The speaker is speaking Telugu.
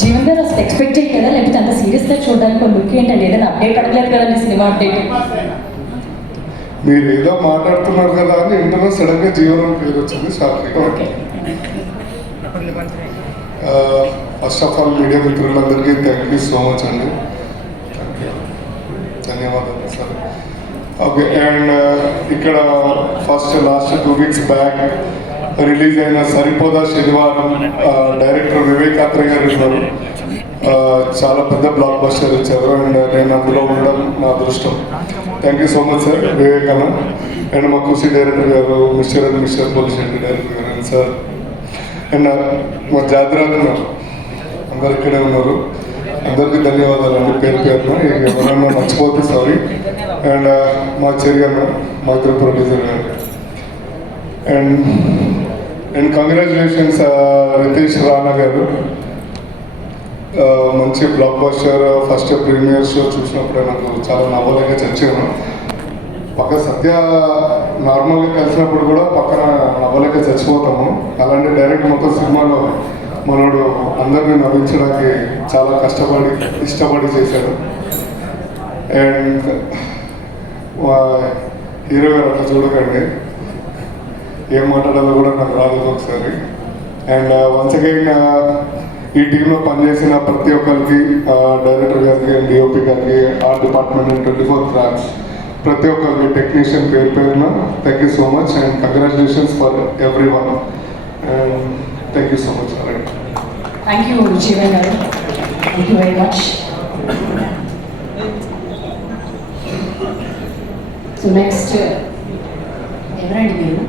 జీవన్ గారు అసలు ఎక్స్పెక్ట్ చేయి కదా లేకపోతే అంత సీరియస్గా చూడడానికి లుక్ ఏంటండి ఏదైనా అప్డేట్ అడగలేదు కదండి సినిమా అప్డేట్ మీరు ఏదో మాట్లాడుతున్నారు కదా అని ఇంటర్నల్ సడన్గా జీవనం పేరు వచ్చింది shock okay first of all media మిత్రులందరికీ థ్యాంక్ యూ సో మచ్ అండి. ధన్యవాదాలు సార్. ఓకే అండ్ uh, ఇక్కడ first last two weeks back release అయిన సరిపోదా శనివారం డైరెక్టర్ వివేకాత్ర గారు ఉన్నారు. చాలా పెద్ద బ్లాక్ బస్టర్ ఇచ్చారు అండ్ నేను అందులో ఉండడం నా అదృష్టం. Thank you so much sir Vivekanand. And మా కృషి డైరెక్టర్ గారు mister and mister police director గారు సార్ అండ్ మా జాతరాజు ఉన్నారు. అందరు ఇక్కడే ఉన్నారు. అందరికీ ధన్యవాదాలు అండి పేరు పేరున. ఎవరన్నా మర్చిపోతే సారీ అండ్ మా చెరియన్న మా ఇద్దరు ప్రొడ్యూసర్ గారు. And and congratulations Ritesh Rana గారు. మంచి blockbuster first premiere show చూసినప్పుడు నాకు చాలా నవ్వలేక చచ్చాను. పక్క సత్య నార్మల్గా కలిసినప్పుడు కూడా పక్కన నవ్వలేక చచ్చిపోతాము. అలాంటి డైరెక్ట్ మొత్తం సినిమాలో మనోడు అందరినీ నవ్వించడానికి చాలా కష్టపడి ఇష్టపడి చేశాడు. అండ్ హీరో గారు అట్లా చూడకండి. ఏం మాట్లాడాలో కూడా నాకు రాలేదు ఒకసారి. అండ్ వన్స్ అగైన్ ఈ టీంలో పనిచేసిన ప్రతి ఒక్కరికి డైరెక్టర్ గారికి అండ్ డిఓపి గారికి art department twenty four crafts ప్రతి ఒక్కరికి టెక్నీషియన్ పేరు పేరున thank you so much and congratulations for everyone thank you so much thank you Jeevan గారు thank you very much so next ఎవరండి మీరు?